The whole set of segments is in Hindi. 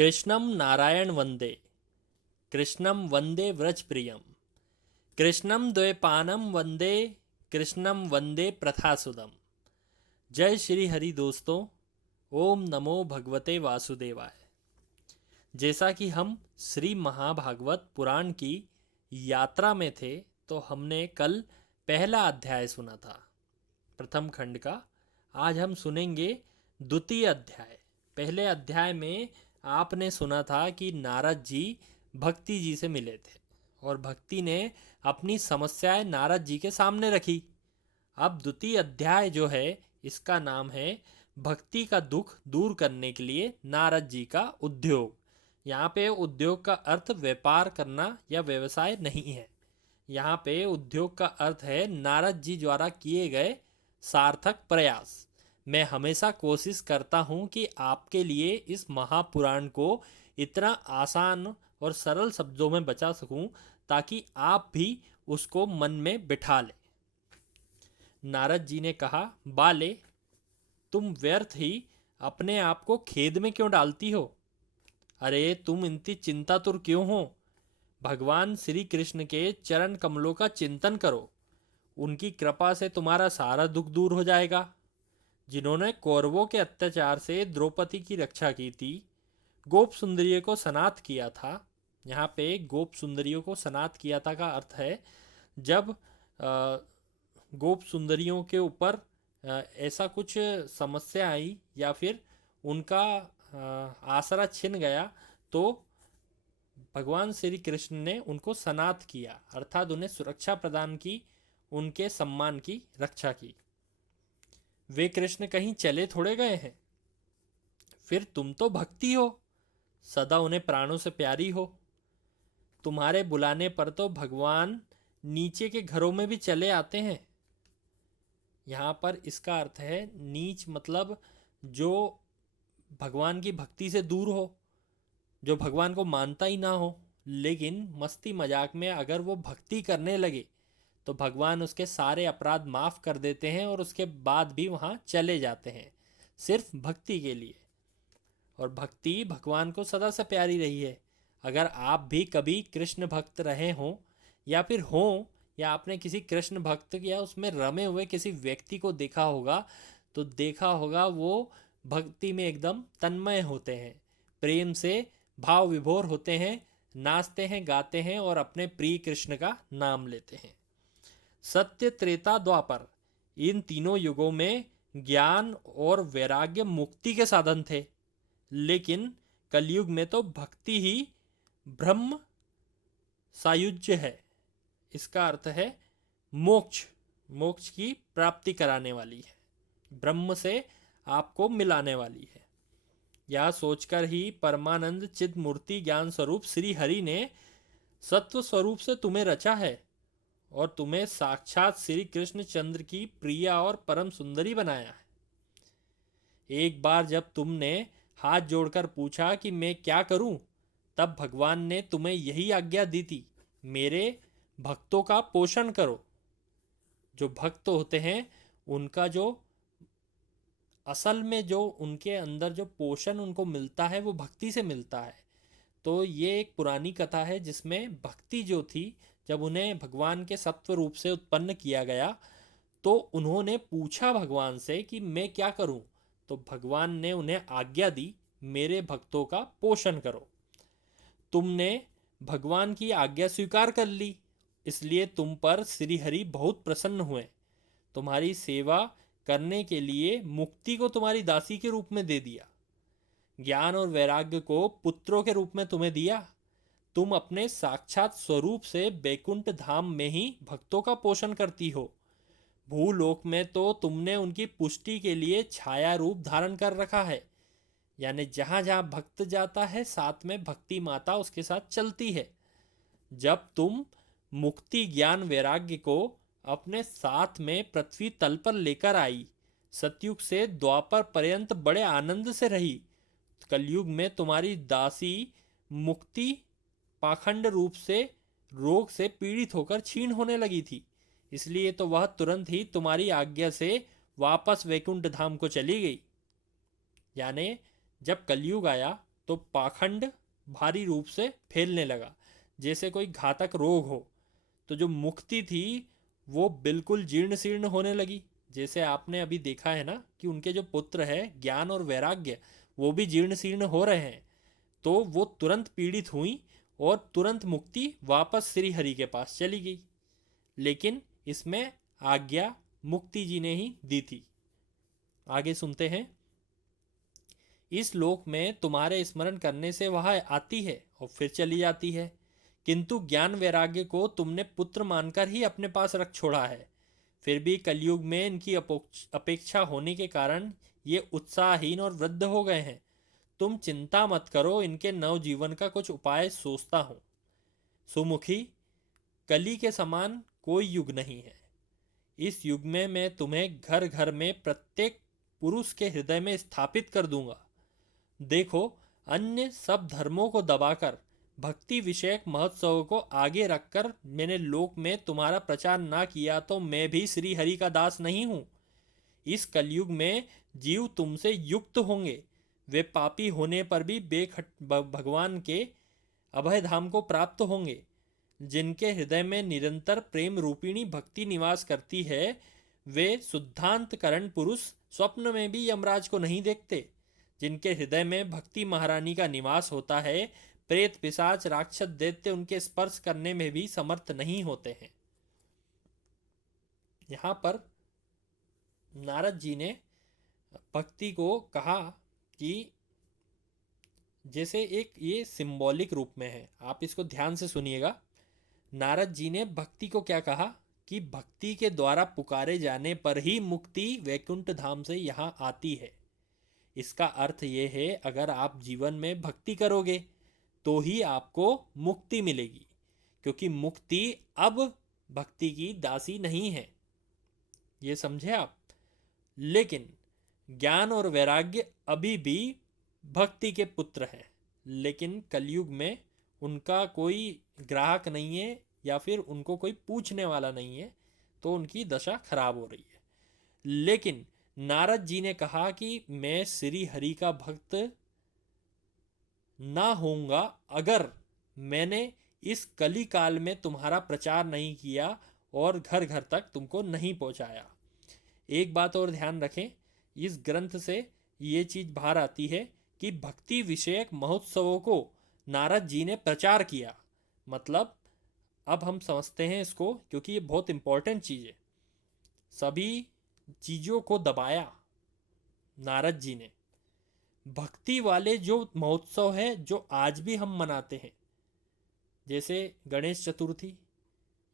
कृष्णं नारायण वंदे, कृष्णं वंदे व्रज प्रियम, कृष्णं द्वैपायनं वंदे, कृष्णं वंदे प्रथासुदम। जय श्री हरि दोस्तों। ओम नमो भगवते वासुदेवाय। जैसा कि हम श्री महाभागवत पुराण की यात्रा में थे, तो हमने कल पहला अध्याय सुना था, प्रथम खंड का। आज हम सुनेंगे द्वितीय अध्याय। पहले अध्याय में आपने सुना था कि नारद जी भक्ति जी से मिले थे और भक्ति ने अपनी समस्याएं नारद जी के सामने रखी। अब द्वितीय अध्याय जो है, इसका नाम है भक्ति का दुख दूर करने के लिए नारद जी का उद्योग। यहाँ पे उद्योग का अर्थ व्यापार करना या व्यवसाय नहीं है। यहाँ पे उद्योग का अर्थ है नारद जी द्वारा किए गए सार्थक प्रयास। मैं हमेशा कोशिश करता हूँ कि आपके लिए इस महापुराण को इतना आसान और सरल शब्दों में बचा सकूं ताकि आप भी उसको मन में बिठा लें। नारद जी ने कहा, बाले, तुम व्यर्थ ही अपने आप को खेद में क्यों डालती हो? अरे तुम इतनी चिंतातुर क्यों हो? भगवान श्री कृष्ण के चरण कमलों का चिंतन करो। उनकी कृपा से तुम्हारा सारा दुख दूर हो जाएगा। जिन्होंने कौरवों के अत्याचार से द्रौपदी की रक्षा की थी, गोप सुंदरियों को सनाथ किया था। यहाँ पे गोप सुंदरियों को सनाथ किया था का अर्थ है जब गोप सुंदरियों के ऊपर ऐसा कुछ समस्या आई या फिर उनका आसरा छिन गया, तो भगवान श्री कृष्ण ने उनको सनाथ किया, अर्थात उन्हें सुरक्षा प्रदान की, उनके सम्मान की रक्षा की। वे कृष्ण कहीं चले थोड़े गए हैं। फिर तुम तो भक्ति हो, सदा उन्हें प्राणों से प्यारी हो। तुम्हारे बुलाने पर तो भगवान नीचे के घरों में भी चले आते हैं। यहाँ पर इसका अर्थ है नीच मतलब जो भगवान की भक्ति से दूर हो, जो भगवान को मानता ही ना हो, लेकिन मस्ती मजाक में अगर वो भक्ति करने लगे तो भगवान उसके सारे अपराध माफ कर देते हैं और उसके बाद भी वहाँ चले जाते हैं, सिर्फ भक्ति के लिए। और भक्ति भगवान को सदा से प्यारी रही है। अगर आप भी कभी कृष्ण भक्त रहे हों या फिर हों, या आपने किसी कृष्ण भक्त या उसमें रमे हुए किसी व्यक्ति को देखा होगा, तो देखा होगा वो भक्ति में एकदम तन्मय होते हैं, प्रेम से भाव विभोर होते हैं, नाचते हैं, गाते हैं और अपने प्रिय कृष्ण का नाम लेते हैं। सत्य, त्रेता, द्वापर, इन तीनों युगों में ज्ञान और वैराग्य मुक्ति के साधन थे, लेकिन कलयुग में तो भक्ति ही ब्रह्म सायुज्य है। इसका अर्थ है मोक्ष, मोक्ष की प्राप्ति कराने वाली है, ब्रह्म से आपको मिलाने वाली है। यह सोचकर ही परमानंद चिद मूर्ति ज्ञान स्वरूप श्री हरि ने सत्व स्वरूप से तुम्हें रचा है और तुम्हें साक्षात श्री कृष्ण चंद्र की प्रिया और परम सुंदरी बनाया है। एक बार जब तुमने हाथ जोड़कर पूछा कि मैं क्या करूं, तब भगवान ने तुम्हें यही आज्ञा दी थी, मेरे भक्तों का पोषण करो। जो भक्त होते हैं उनका जो असल में जो उनके अंदर जो पोषण उनको मिलता है वो भक्ति से मिलता है। तो ये एक पुरानी कथा है जिसमें भक्ति जो थी, जब उन्हें भगवान के सत्व रूप से उत्पन्न किया गया तो उन्होंने पूछा भगवान से कि मैं क्या करूं, तो भगवान ने उन्हें आज्ञा दी, मेरे भक्तों का पोषण करो। तुमने भगवान की आज्ञा स्वीकार कर ली, इसलिए तुम पर श्री हरि बहुत प्रसन्न हुए। तुम्हारी सेवा करने के लिए मुक्ति को तुम्हारी दासी के रूप में दे दिया, ज्ञान और वैराग्य को पुत्रों के रूप में तुम्हें दिया। तुम अपने साक्षात स्वरूप से बैकुंठ धाम में ही भक्तों का पोषण करती हो। भूलोक में तो तुमने उनकी पुष्टि के लिए छाया रूप धारण कर रखा है, यानी जहां जहां भक्त जाता है साथ में भक्ति माता उसके साथ चलती है। जब तुम मुक्ति ज्ञान वैराग्य को अपने साथ में पृथ्वी तल पर लेकर आई, सतयुग से द्वापर पर्यंत बड़े आनंद से रही। कलयुग में तुम्हारी दासी मुक्ति पाखंड रूप से रोग से पीड़ित होकर क्षीण होने लगी थी, इसलिए तो वह तुरंत ही तुम्हारी आज्ञा से वापस वैकुंठ धाम को चली गई। यानी जब कलयुग आया तो पाखंड भारी रूप से फैलने लगा, जैसे कोई घातक रोग हो। तो जो मुक्ति थी वो बिल्कुल जीर्ण शीर्ण होने लगी। जैसे आपने अभी देखा है ना कि उनके जो पुत्र है ज्ञान और वैराग्य, वो भी जीर्ण शीर्ण हो रहे हैं। तो वो तुरंत पीड़ित हुई और तुरंत मुक्ति वापस श्री हरि के पास चली गई। लेकिन इसमें आज्ञा मुक्ति जी ने ही दी थी। आगे सुनते हैं। इस लोक में तुम्हारे स्मरण करने से वह आती है और फिर चली जाती है, किंतु ज्ञान वैराग्य को तुमने पुत्र मानकर ही अपने पास रख छोड़ा है। फिर भी कलयुग में इनकी अपेक्षा होने के कारण ये उत्साहहीन और वृद्ध हो गए हैं। तुम चिंता मत करो, इनके नवजीवन का कुछ उपाय सोचता हूँ। सुमुखी, कली के समान कोई युग नहीं है। इस युग में मैं तुम्हें घर घर में प्रत्येक पुरुष के हृदय में स्थापित कर दूंगा। देखो, अन्य सब धर्मों को दबाकर भक्ति विषयक महोत्सव को आगे रखकर मैंने लोक में तुम्हारा प्रचार ना किया तो मैं भी श्री हरि का दास नहीं हूँ। इस कलयुग में जीव तुमसे युक्त होंगे। वे पापी होने पर भी भगवान के अभय धाम को प्राप्त होंगे। जिनके हृदय में निरंतर प्रेम रूपिणी भक्ति निवास करती है, वे शुद्धांतकरण पुरुष स्वप्न में भी यमराज को नहीं देखते। जिनके हृदय में भक्ति महारानी का निवास होता है, प्रेत पिशाच राक्षस दैत्य उनके स्पर्श करने में भी समर्थ नहीं होते हैं। यहाँ पर नारद जी ने भक्ति को कहा कि जैसे एक ये सिंबॉलिक रूप में है, आप इसको ध्यान से सुनिएगा। नारद जी ने भक्ति को क्या कहा कि भक्ति के द्वारा पुकारे जाने पर ही मुक्ति वैकुंठ धाम से यहाँ आती है। इसका अर्थ ये है, अगर आप जीवन में भक्ति करोगे तो ही आपको मुक्ति मिलेगी, क्योंकि मुक्ति अब भक्ति की दासी नहीं है। ये समझे आप। लेकिन ज्ञान और वैराग्य अभी भी भक्ति के पुत्र हैं, लेकिन कलयुग में उनका कोई ग्राहक नहीं है या फिर उनको कोई पूछने वाला नहीं है, तो उनकी दशा खराब हो रही है। लेकिन नारद जी ने कहा कि मैं श्री हरि का भक्त ना होऊंगा अगर मैंने इस कली काल में तुम्हारा प्रचार नहीं किया और घर घर तक तुमको नहीं पहुंचाया। एक बात और ध्यान रखें, इस ग्रंथ से ये चीज बाहर आती है कि भक्ति विषयक महोत्सवों को नारद जी ने प्रचार किया। मतलब अब हम समझते हैं इसको, क्योंकि ये बहुत इंपॉर्टेंट चीज है। सभी चीजों को दबाया नारद जी ने। भक्ति वाले जो महोत्सव है जो आज भी हम मनाते हैं, जैसे गणेश चतुर्थी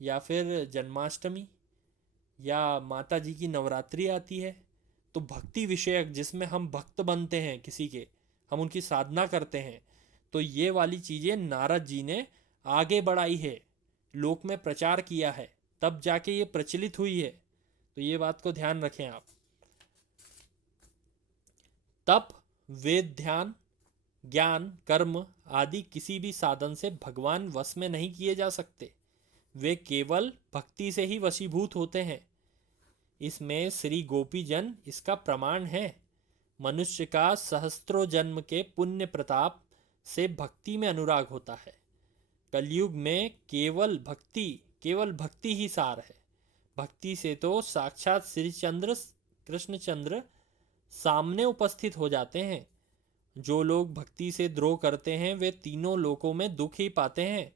या फिर जन्माष्टमी या माता जी की नवरात्रि आती है, तो भक्ति विषयक जिसमें हम भक्त बनते हैं किसी के, हम उनकी साधना करते हैं, तो ये वाली चीज़ें नारद जी ने आगे बढ़ाई है, लोक में प्रचार किया है, तब जाके ये प्रचलित हुई है। तो ये बात को ध्यान रखें आप। तप, वेद, ध्यान, ज्ञान, कर्म आदि किसी भी साधन से भगवान वश में नहीं किए जा सकते। वे केवल भक्ति से ही वशीभूत होते हैं। इसमें श्री गोपी जन इसका प्रमाण है। मनुष्य का सहस्त्रों जन्म के पुण्य प्रताप से भक्ति में अनुराग होता है। कलयुग में केवल भक्ति ही सार है। भक्ति से तो साक्षात श्री चंद्र कृष्णचंद्र सामने उपस्थित हो जाते हैं। जो लोग भक्ति से द्रोह करते हैं वे तीनों लोकों में दुख ही पाते हैं।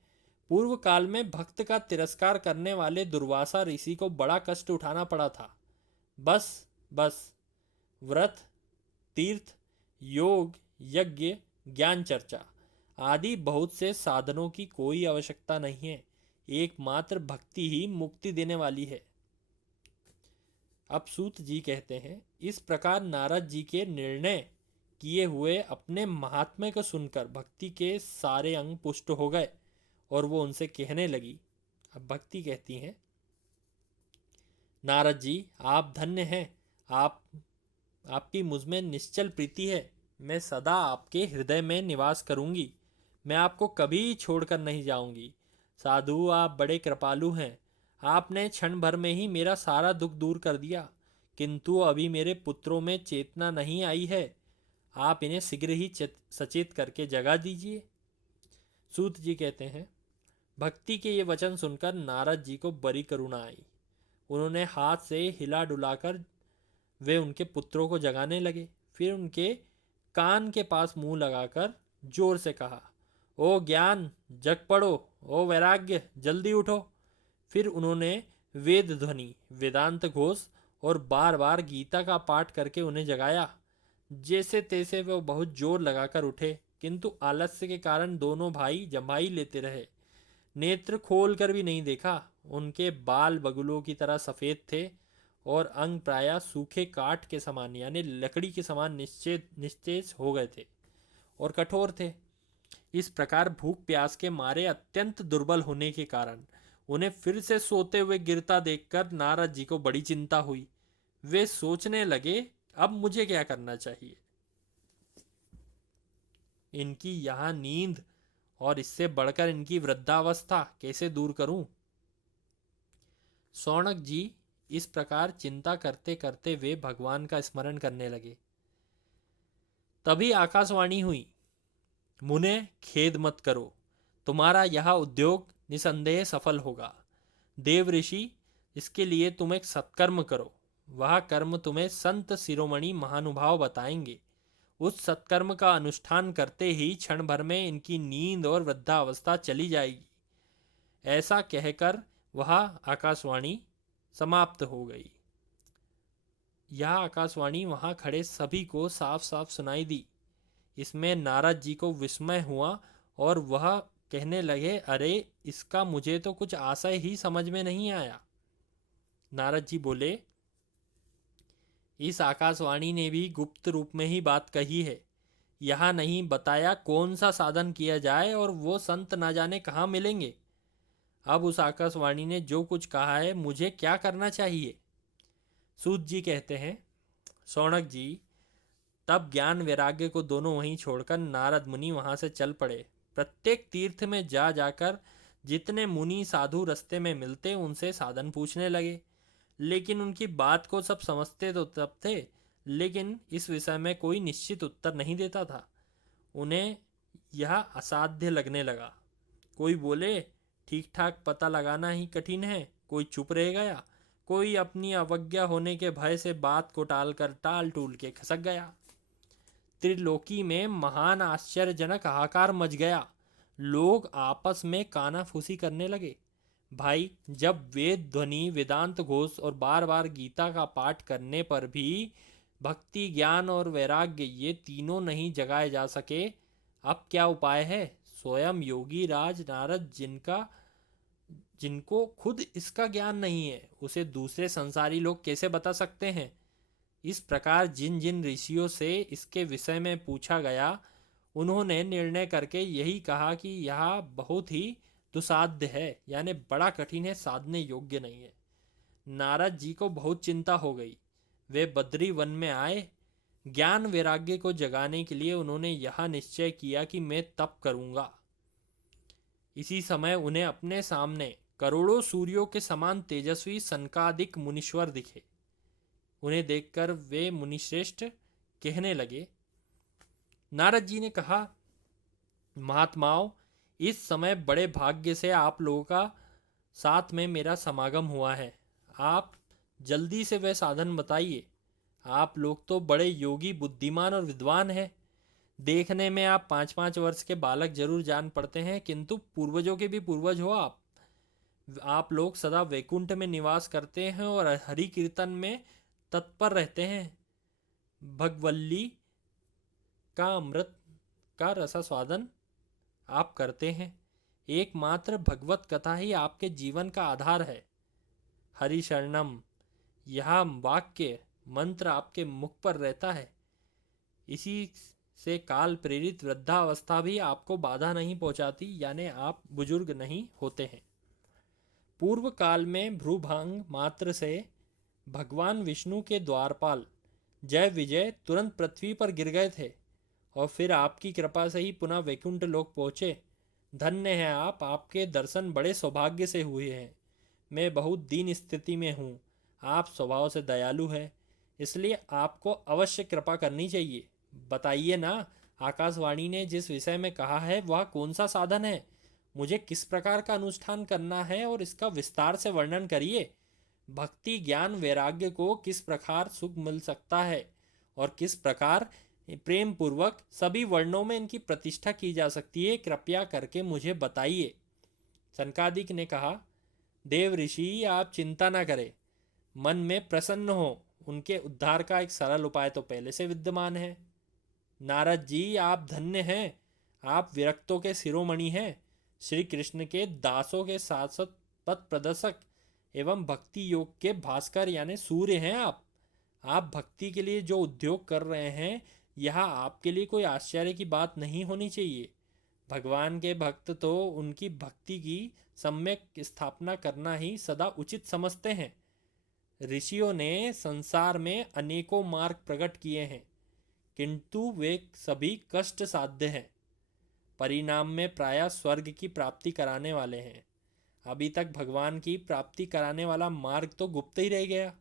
पूर्व काल में भक्त का तिरस्कार करने वाले दुर्वासा ऋषि को बड़ा कष्ट उठाना पड़ा था। बस व्रत, तीर्थ, योग, यज्ञ, ज्ञान चर्चा आदि बहुत से साधनों की कोई आवश्यकता नहीं है। एकमात्र भक्ति ही मुक्ति देने वाली है। अब सूत जी कहते हैं, इस प्रकार नारद जी के निर्णय किए हुए अपने महात्म्य को सुनकर भक्ति के सारे अंग पुष्ट हो गए और वो उनसे कहने लगी। अब भक्ति कहती हैं, नारद जी आप धन्य हैं। आपकी मुझ में निश्चल प्रीति है। मैं सदा आपके हृदय में निवास करूंगी। मैं आपको कभी छोड़कर नहीं जाऊंगी। साधु आप बड़े कृपालु हैं। आपने क्षण भर में ही मेरा सारा दुख दूर कर दिया, किंतु अभी मेरे पुत्रों में चेतना नहीं आई है। आप इन्हें शीघ्र ही सचेत करके जगा दीजिए। सूत जी कहते हैं, भक्ति के ये वचन सुनकर नारद जी को बड़ी करुणा आई। उन्होंने हाथ से हिला डुलाकर वे उनके पुत्रों को जगाने लगे। फिर उनके कान के पास मुंह लगाकर जोर से कहा, ओ ज्ञान जग पड़ो, ओ वैराग्य जल्दी उठो। फिर उन्होंने वेद ध्वनि, वेदांत घोष और बार बार गीता का पाठ करके उन्हें जगाया। जैसे तैसे वे बहुत जोर लगाकर उठे, किंतु आलस्य के कारण दोनों भाई जम्हाई लेते रहे। नेत्र खोल कर भी नहीं देखा। उनके बाल बगुलों की तरह सफ़ेद थे और अंग प्रायः सूखे काठ के समान यानी लकड़ी के समान निस्तेज हो गए थे और कठोर थे। इस प्रकार भूख प्यास के मारे अत्यंत दुर्बल होने के कारण उन्हें फिर से सोते हुए गिरता देखकर नारद जी को बड़ी चिंता हुई। वे सोचने लगे, अब मुझे क्या करना चाहिए। इनकी यहाँ नींद और इससे बढ़कर इनकी वृद्धावस्था कैसे दूर करूं। शौनक जी इस प्रकार चिंता करते करते वे भगवान का स्मरण करने लगे। तभी आकाशवाणी हुई, मुने खेद मत करो, तुम्हारा यह उद्योग निसंदेह सफल होगा। देव ऋषि, इसके लिए तुम एक सत्कर्म करो। वह कर्म तुम्हें संत शिरोमणि महानुभाव बताएंगे। उस सत्कर्म का अनुष्ठान करते ही क्षण भर में इनकी नींद और वृद्धावस्था चली जाएगी। ऐसा कहकर वह आकाशवाणी समाप्त हो गई। यह आकाशवाणी वहां खड़े सभी को साफ साफ सुनाई दी। इसमें नारद जी को विस्मय हुआ और वह कहने लगे, अरे इसका मुझे तो कुछ आशय ही समझ में नहीं आया। नारद जी बोले, इस आकाशवाणी ने भी गुप्त रूप में ही बात कही है। यहाँ नहीं बताया कौन सा साधन किया जाए और वो संत ना जाने कहाँ मिलेंगे। अब उस आकाशवाणी ने जो कुछ कहा है, मुझे क्या करना चाहिए। सूत जी कहते हैं, शौनक जी तब ज्ञान वैराग्य को दोनों वहीं छोड़कर नारद मुनि वहां से चल पड़े। प्रत्येक तीर्थ में जा जाकर जितने मुनि साधु रास्ते में मिलते उनसे साधन पूछने लगे। लेकिन उनकी बात को सब समझते तो तब थे, लेकिन इस विषय में कोई निश्चित उत्तर नहीं देता था। उन्हें यह असाध्य लगने लगा। कोई बोले ठीक ठाक पता लगाना ही कठिन है, कोई चुप रह गया, कोई अपनी अवज्ञा होने के भय से बात को टालकर टाल टूल के खसक गया। त्रिलोकी में महान आश्चर्यजनक हाहाकार मच गया। लोग आपस में कानाफूसी करने लगे। भाई, जब वेद ध्वनि, वेदांत घोष और बार बार गीता का पाठ करने पर भी भक्ति, ज्ञान और वैराग्य ये तीनों नहीं जगाए जा सके, अब क्या उपाय है। स्वयं योगी राज नारद जिनको खुद इसका ज्ञान नहीं है, उसे दूसरे संसारी लोग कैसे बता सकते हैं। इस प्रकार जिन जिन ऋषियों से इसके विषय में पूछा गया, उन्होंने निर्णय करके यही कहा कि यह बहुत ही दुसाध्य है, यानी बड़ा कठिन है, साधने योग्य नहीं है। नारद जी को बहुत चिंता हो गई। वे बद्री वन में आए। ज्ञान वैराग्य को जगाने के लिए उन्होंने यह निश्चय किया कि मैं तप करूंगा। इसी समय उन्हें अपने सामने करोड़ों सूर्यों के समान तेजस्वी सनकादिक मुनीश्वर दिखे। उन्हें देखकर वे मुनिश्रेष्ठ कहने लगे। नारद जी ने कहा, महात्माओं, इस समय बड़े भाग्य से आप लोगों का साथ में मेरा समागम हुआ है। आप जल्दी से वह साधन बताइए। आप लोग तो बड़े योगी, बुद्धिमान और विद्वान हैं। देखने में आप 5-5 वर्ष के बालक जरूर जान पड़ते हैं, किंतु पूर्वजों के भी पूर्वज हो आप। आप लोग सदा वैकुंठ में निवास करते हैं और हरि कीर्तन में तत्पर रहते हैं। भगवल्ली का अमृत का रसास्वादन आप करते हैं। एकमात्र भगवत कथा ही आपके जीवन का आधार है। हरि शरणम, यह वाक्य मंत्र आपके मुख पर रहता है। इसी से काल प्रेरित वृद्धावस्था भी आपको बाधा नहीं पहुंचाती, यानी आप बुजुर्ग नहीं होते हैं। पूर्व काल में भ्रूभांग मात्र से भगवान विष्णु के द्वारपाल जय विजय तुरंत पृथ्वी पर गिर गए थे और फिर आपकी कृपा से ही पुनः वैकुंठ लोक पहुँचे। धन्य हैं आप, आपके दर्शन बड़े सौभाग्य से हुए हैं। मैं बहुत दीन स्थिति में हूँ। आप स्वभाव से दयालु हैं, इसलिए आपको अवश्य कृपा करनी चाहिए। बताइए ना, आकाशवाणी ने जिस विषय में कहा है वह कौन सा साधन है? मुझे किस प्रकार का अनुष्ठान करना है और इसका विस्तार से वर्णन करिए। भक्ति ज्ञान वैराग्य को किस प्रकार सुख मिल सकता है और किस प्रकार प्रेम पूर्वक सभी वर्णों में इनकी प्रतिष्ठा की जा सकती है, कृपया करके मुझे बताइए। सनकादिक ने कहा, देव ऋषि आप चिंता न करें, मन में प्रसन्न हो, उनके उद्धार का एक सरल उपाय तो पहले से विद्यमान है। नारद जी आप धन्य हैं, आप विरक्तों के शिरोमणि हैं, श्री कृष्ण के दासों के साथ साथ पथ प्रदर्शक एवं भक्ति योग के भास्कर यानी सूर्य हैं आप भक्ति के लिए जो उद्योग कर रहे हैं, यह आपके लिए कोई आश्चर्य की बात नहीं होनी चाहिए। भगवान के भक्त तो उनकी भक्ति की सम्यक स्थापना करना ही सदा उचित समझते हैं। ऋषियों ने संसार में अनेकों मार्ग प्रकट किए हैं, किंतु वे सभी कष्ट साध्य हैं, परिणाम में प्रायः स्वर्ग की प्राप्ति कराने वाले हैं। अभी तक भगवान की प्राप्ति कराने वाला मार्ग तो गुप्त ही रह गया।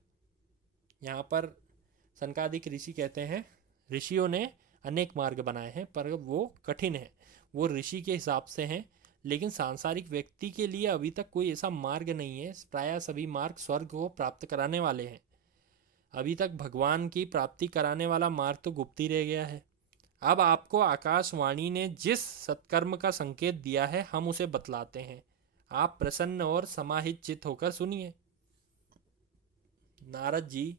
यहाँ पर सनकादिक ऋषि कहते हैं, ऋषियों ने अनेक मार्ग बनाए हैं पर वो कठिन है, वो ऋषि के हिसाब से हैं, लेकिन सांसारिक व्यक्ति के लिए अभी तक कोई ऐसा मार्ग नहीं है। प्रायः सभी मार्ग स्वर्ग को प्राप्त कराने वाले हैं। अभी तक भगवान की प्राप्ति कराने वाला मार्ग तो गुप्त ही रह गया है। अब आपको आकाशवाणी ने जिस सत्कर्म का संकेत दिया है हम उसे बतलाते हैं, आप प्रसन्न और समाहित चित्त होकर सुनिए। नारद जी,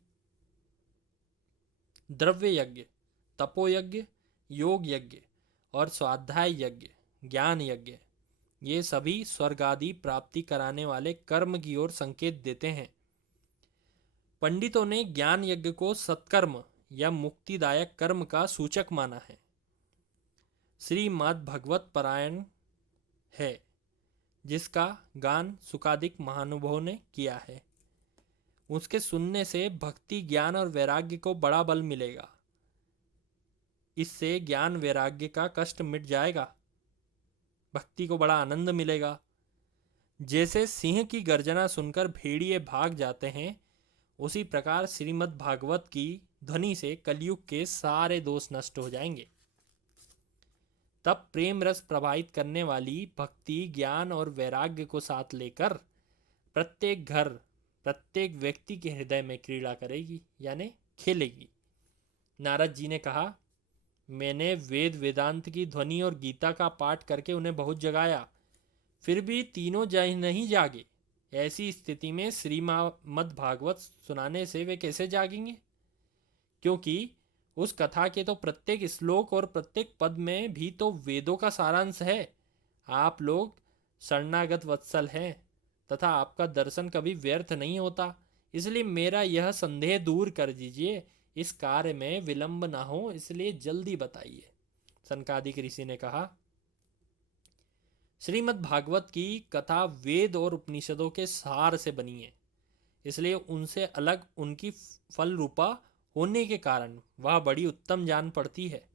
द्रव्य यज्ञ, तपो यज्ञ, योग यज्ञ और स्वाध्याय यज्ञ, ज्ञान यज्ञ, ये सभी स्वर्ग आदि प्राप्ति कराने वाले कर्म की ओर संकेत देते हैं। पंडितों ने ज्ञान यज्ञ को सत्कर्म या मुक्तिदायक कर्म का सूचक माना है। श्रीमद् भगवत पारायण है जिसका गान सुकादिक महानुभावों ने किया है, उसके सुनने से भक्ति ज्ञान और वैराग्य को बड़ा बल मिलेगा। इससे ज्ञान वैराग्य का कष्ट मिट जाएगा, भक्ति को बड़ा आनंद मिलेगा। जैसे सिंह की गर्जना सुनकर भेड़िए भाग जाते हैं, उसी प्रकार श्रीमद् भागवत की ध्वनि से कलयुग के सारे दोष नष्ट हो जाएंगे। तब प्रेम रस प्रवाहित करने वाली भक्ति ज्ञान और वैराग्य को साथ लेकर प्रत्येक घर प्रत्येक व्यक्ति के हृदय में क्रीड़ा करेगी यानी खेलेगी। नारद जी ने कहा, मैंने वेद वेदांत की ध्वनि और गीता का पाठ करके उन्हें बहुत जगाया, फिर भी तीनों नहीं जागे। ऐसी स्थिति में श्रीमद् भागवत सुनाने से वे कैसे जागेंगे? क्योंकि उस कथा के तो प्रत्येक श्लोक और प्रत्येक पद में भी तो वेदों का सारांश है। आप लोग शरणागत वत्सल हैं तथा आपका दर्शन कभी व्यर्थ नहीं होता, इसलिए मेरा यह संदेह दूर कर दीजिए। इस कार्य में विलंब ना हो, इसलिए जल्दी बताइए। सनकादिक ऋषि ने कहा, श्रीमद् भागवत की कथा वेद और उपनिषदों के सार से बनी है, इसलिए उनसे अलग उनकी फल रूपा होने के कारण वह बड़ी उत्तम जान पड़ती है।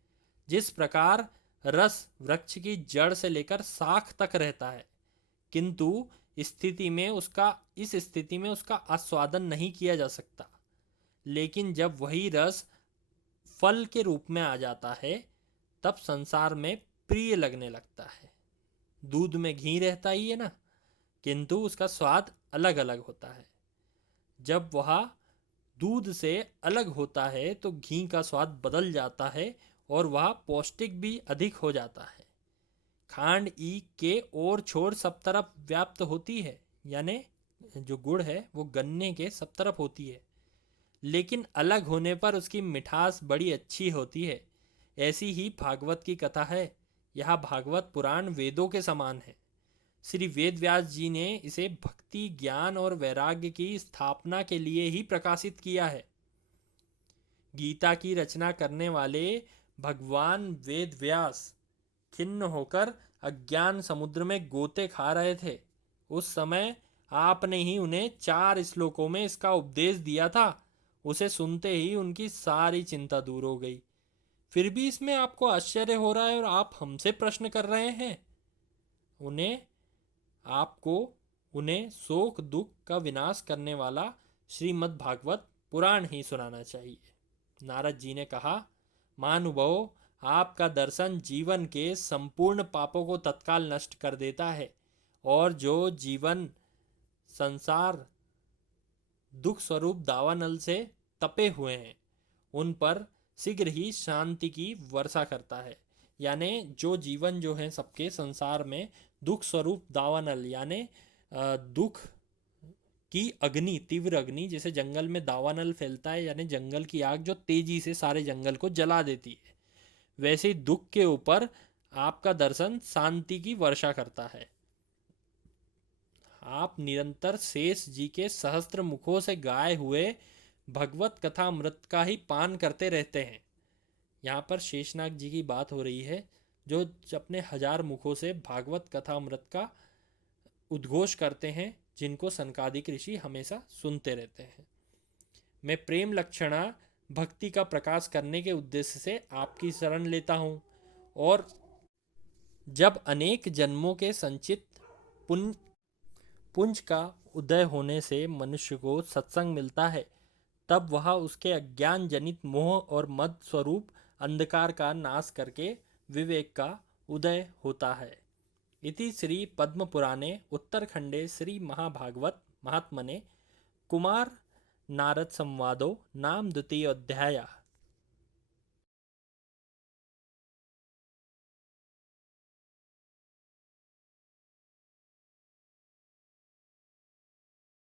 जिस प्रकार रस वृक्ष की जड़ से लेकर शाख तक रहता है, किंतु इस स्थिति में उसका आस्वादन नहीं किया जा सकता, लेकिन जब वही रस फल के रूप में आ जाता है तब संसार में प्रिय लगने लगता है। दूध में घी रहता ही है ना, किंतु उसका स्वाद अलग अलग होता है। जब वह दूध से अलग होता है तो घी का स्वाद बदल जाता है और वह पौष्टिक भी अधिक हो जाता है। खांड ई के और छोर सब तरफ व्याप्त होती है, यानी जो गुड़ है वो गन्ने के सब तरफ होती है, लेकिन अलग होने पर उसकी मिठास बड़ी अच्छी होती है। ऐसी ही भागवत की कथा है। यह भागवत पुराण वेदों के समान है। श्री वेद व्यास जी ने इसे भक्ति ज्ञान और वैराग्य की स्थापना के लिए ही प्रकाशित किया है। गीता की रचना करने वाले भगवान वेद व्यास खिन्न होकर अज्ञान समुद्र में गोते खा रहे थे। उस समय आपने ही उन्हें 4 श्लोकों में इसका उपदेश दिया था। उसे सुनते ही उनकी सारी चिंता दूर हो गई। फिर भी इसमें आपको आश्चर्य हो रहा है और आप हमसे प्रश्न कर रहे हैं। उन्हें शोक दुख का विनाश करने वाला श्रीमद् भागवत पुराण ही सुनाना चाहिए। नारद जी ने कहा, महानुभावों, आपका दर्शन जीवन के संपूर्ण पापों को तत्काल नष्ट कर देता है और जो जीवन संसार दुख स्वरूप दावानल से तपे हुए हैं उन पर शीघ्र ही शांति की वर्षा करता है। यानी जो जीवन जो है सबके संसार में दुख स्वरूप दावानल यानी दुख की अग्नि, तीव्र अग्नि, जैसे जंगल में दावानल फैलता है यानी जंगल की आग जो तेजी से सारे जंगल को जला देती है, वैसे ही दुख के ऊपर आपका दर्शन शांति की वर्षा करता है। आप निरंतर शेष जी के सहस्त्र मुखों से गाए हुए भगवत कथा अमृत का ही पान करते रहते हैं। यहाँ पर शेषनाग जी की बात हो रही है जो अपने 1000 मुखों से भागवत कथा अमृत का उद्घोष करते हैं, जिनको सनकादिक ऋषि हमेशा सुनते रहते हैं। मैं प्रेम लक्षणा भक्ति का प्रकाश करने के उद्देश्य से आपकी शरण लेता हूँ, और जब अनेक जन्मों के संचित पुंज का उदय होने से मनुष्य को सत्संग मिलता है, तब वह उसके अज्ञान जनित मोह और मद स्वरूप अंधकार का नाश करके विवेक का उदय होता है। इति श्री पद्म पुराणे उत्तरखंडे श्री महाभागवत महात्मने कुमार नारद संवादो नाम द्वितीयोऽध्यायः।